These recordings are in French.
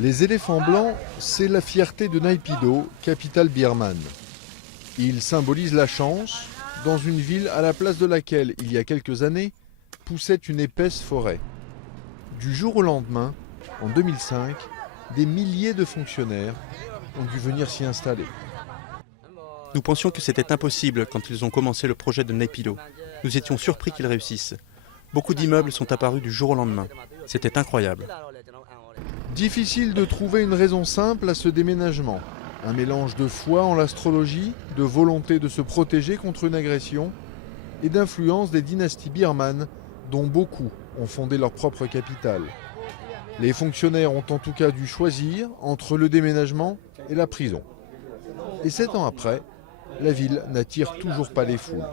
Les éléphants blancs, c'est la fierté de Naypyidaw, capitale birmane. Ils symbolisent la chance dans une ville à la place de laquelle, il y a quelques années, poussait une épaisse forêt. Du jour au lendemain, en 2005, des milliers de fonctionnaires ont dû venir s'y installer. Nous pensions que c'était impossible quand ils ont commencé le projet de Naypyidaw. Nous étions surpris qu'ils réussissent. Beaucoup d'immeubles sont apparus du jour au lendemain. C'était incroyable. Difficile de trouver une raison simple à ce déménagement. Un mélange de foi en l'astrologie, de volonté de se protéger contre une agression et d'influence des dynasties birmanes dont beaucoup ont fondé leur propre capitale. Les fonctionnaires ont en tout cas dû choisir entre le déménagement et la prison. Et 7 ans après, la ville n'attire toujours pas les foules.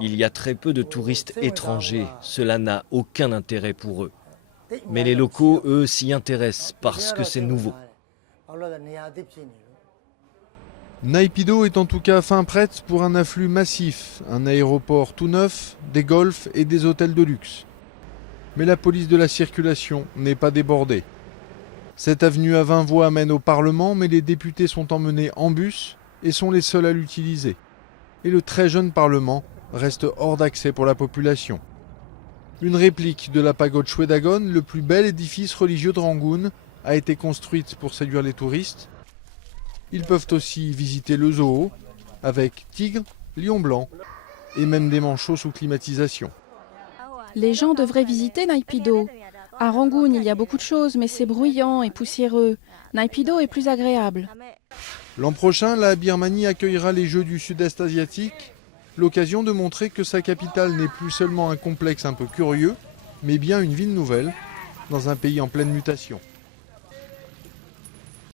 Il y a très peu de touristes étrangers, cela n'a aucun intérêt pour eux. Mais les locaux, eux, s'y intéressent parce que c'est nouveau. Naypyidaw est en tout cas fin prête pour un afflux massif, un aéroport tout neuf, des golfs et des hôtels de luxe. Mais la police de la circulation n'est pas débordée. Cette avenue à 20 voies mène au Parlement, mais les députés sont emmenés en bus et sont les seuls à l'utiliser. Et le très jeune Parlement reste hors d'accès pour la population. Une réplique de la pagode Shwedagon, le plus bel édifice religieux de Rangoon, a été construite pour séduire les touristes. Ils peuvent aussi visiter le zoo, avec tigres, lions blancs et même des manchots sous climatisation. Les gens devraient visiter Naypyidaw. À Rangoon, il y a beaucoup de choses, mais c'est bruyant et poussiéreux. Naypyidaw est plus agréable. L'an prochain, la Birmanie accueillera les Jeux du Sud-Est asiatique, l'occasion de montrer que sa capitale n'est plus seulement un complexe un peu curieux, mais bien une ville nouvelle, dans un pays en pleine mutation.